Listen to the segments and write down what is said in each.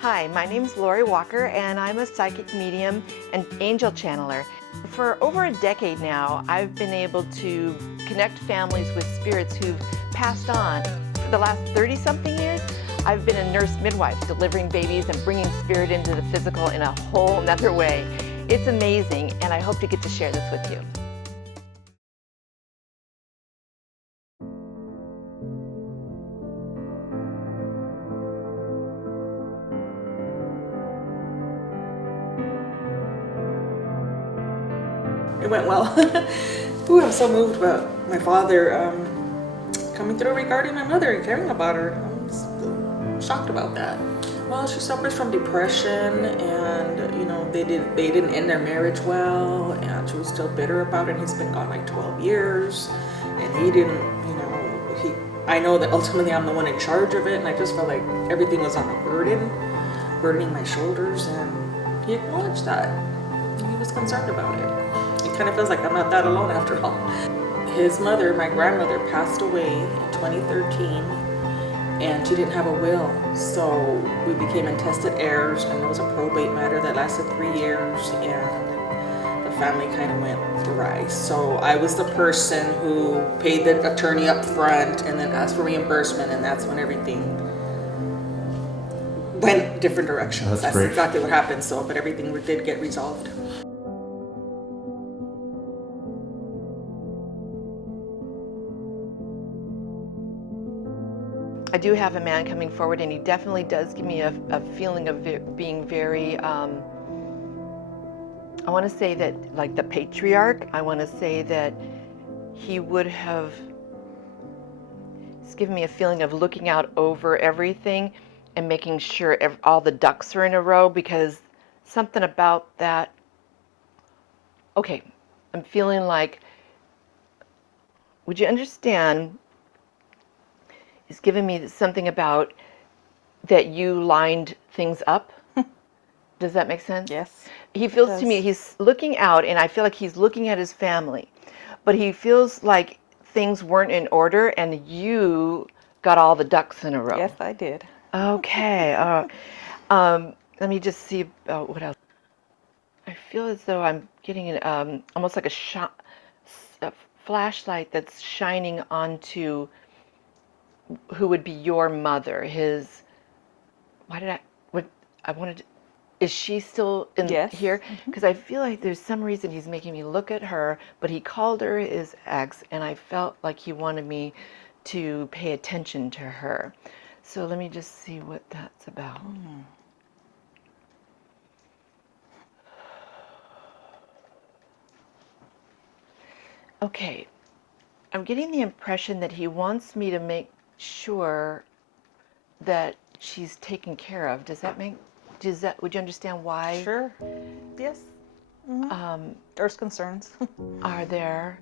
Hi, my name's Lorri Walker and I'm a psychic medium and angel channeler. For over a decade now, I've been able to connect families with spirits who've passed on. For the last 30-something years, I've been a nurse midwife, delivering babies and bringing spirit into the physical in a whole nother way. It's amazing, and I hope to get to share this with you. It went well. Ooh, I'm so moved about my father coming through regarding my mother and caring about her. I'm shocked about that. Well, she suffers from depression, and they didn't end their marriage well, and she was still bitter about it. He's been gone like 12 years, and he didn't. I know that ultimately I'm the one in charge of it, and I just felt like everything was on a burdening my shoulders, and he acknowledged that. And he was concerned about it. It kind of feels like I'm not that alone after all. His mother, my grandmother, passed away in 2013, and she didn't have a will. So we became intestate heirs, and there was a probate matter that lasted 3 years, and the family kind of went awry. So I was the person who paid the attorney up front and then asked for reimbursement, and that's when everything went different directions. That's exactly what happened. But everything did get resolved. I do have a man coming forward, and he definitely does give me a feeling of being very, I want to say that, like the patriarch, I want to say that he would have, it's given me a feeling of looking out over everything and making sure all the ducks are in a row, because something about that, okay, I'm feeling like, would you understand? He's given me something about that you lined things up. Does that make sense? Yes. He feels to me, he's looking out, and I feel like he's looking at his family, but he feels like things weren't in order, and you got all the ducks in a row. Yes, I did. Okay. Let me just see what else. I feel as though I'm getting almost like a flashlight that's shining onto who would be your mother. Is she still here? Because I feel like there's some reason he's making me look at her, but he called her his ex, and I felt like he wanted me to pay attention to her. So let me just see what that's about. Okay, I'm getting the impression that he wants me to make sure that she's taken care of. Would you understand why? Sure. Yes. Mm-hmm. There's concerns. Are there?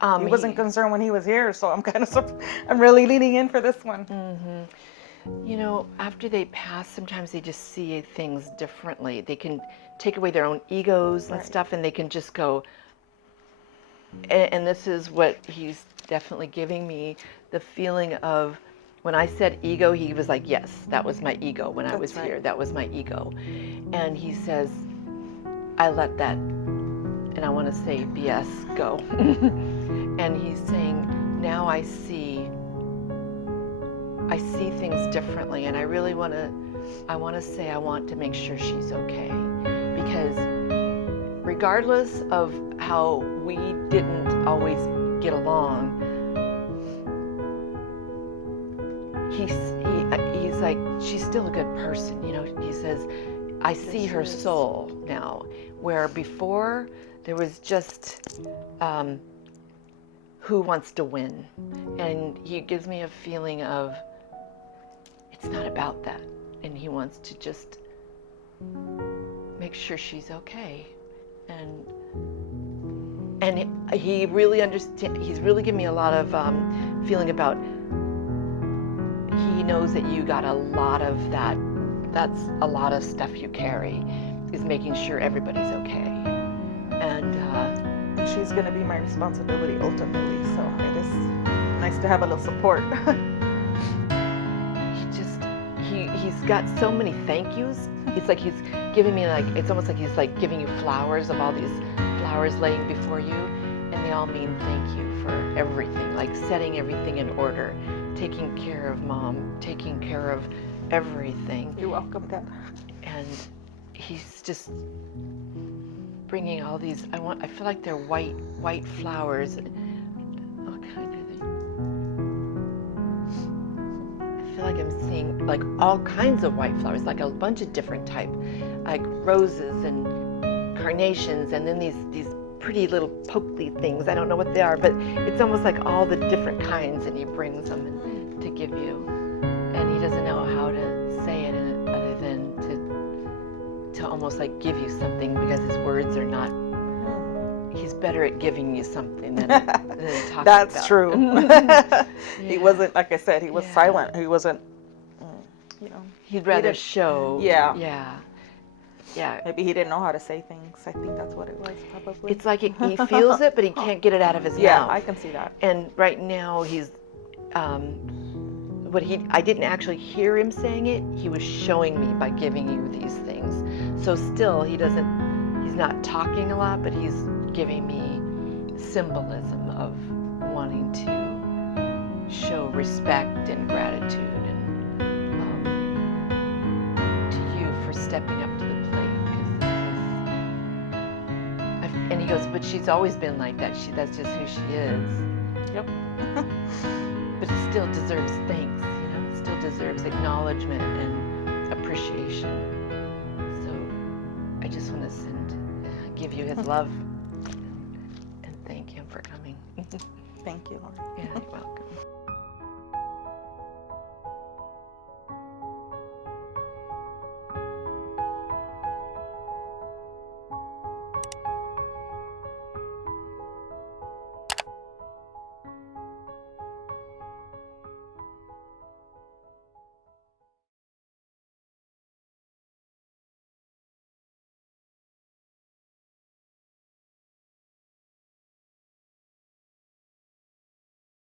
He wasn't concerned when he was here, so I'm kind of I'm really leaning in for this one. Mm-hmm. After they pass, sometimes they just see things differently. They can take away their own egos and stuff, and they can just go. And this is what he's definitely giving me, the feeling of, when I said ego, he was like, yes, that was my ego. When I was here, that was my ego. And he says, I let that, and I want to say BS, go. And he's saying, now I see things differently, and I really want to make sure she's okay. Because regardless of how we didn't always get along, he's like, she's still a good person. He says, I see her soul now, where before there was just who wants to win. And he gives me a feeling of, it's not about that. And he wants to just make sure she's okay. And he really understands. He's really given me a lot of feeling about, he knows that you got a lot of that. That's a lot of stuff you carry, is making sure everybody's okay. And she's going to be my responsibility ultimately, so it is nice to have a little support. he he's got so many thank yous. It's like he's giving me it's almost like he's like giving you flowers of all these flowers laying before you, and they all mean thank you for everything, like setting everything in order, taking care of Mom, taking care of everything. You're welcome, Dad. And he's just bringing all these, I feel like they're white flowers. What kind are they? I feel like I'm seeing like all kinds of white flowers, like a bunch of different type, like roses and carnations, and then these pretty little pokely things. I don't know what they are, but it's almost like all the different kinds, and he brings them to give you. And he doesn't know how to say it other than to almost like give you something, because his words are not, he's better at giving you something than talking That's about. true. Yeah. He wasn't, like I said, he was silent. He wasn't, He'd rather didn't- show. Yeah. Yeah. Maybe he didn't know how to say things. I think that's what it was, probably. It's like he feels it, but he can't get it out of his Yeah, mouth. I can see that. And right now he's, I didn't actually hear him saying it. He was showing me by giving you these things. So still, he's not talking a lot, but he's giving me symbolism of wanting to show respect and gratitude and to you for stepping up to the plate. And he goes, but she's always been like that. That's just who she is. Yep. But it still deserves thanks, it still deserves acknowledgement and appreciation. So I just want to give you his love and thank him for coming. Thank you, Lorri. Yeah, you're welcome.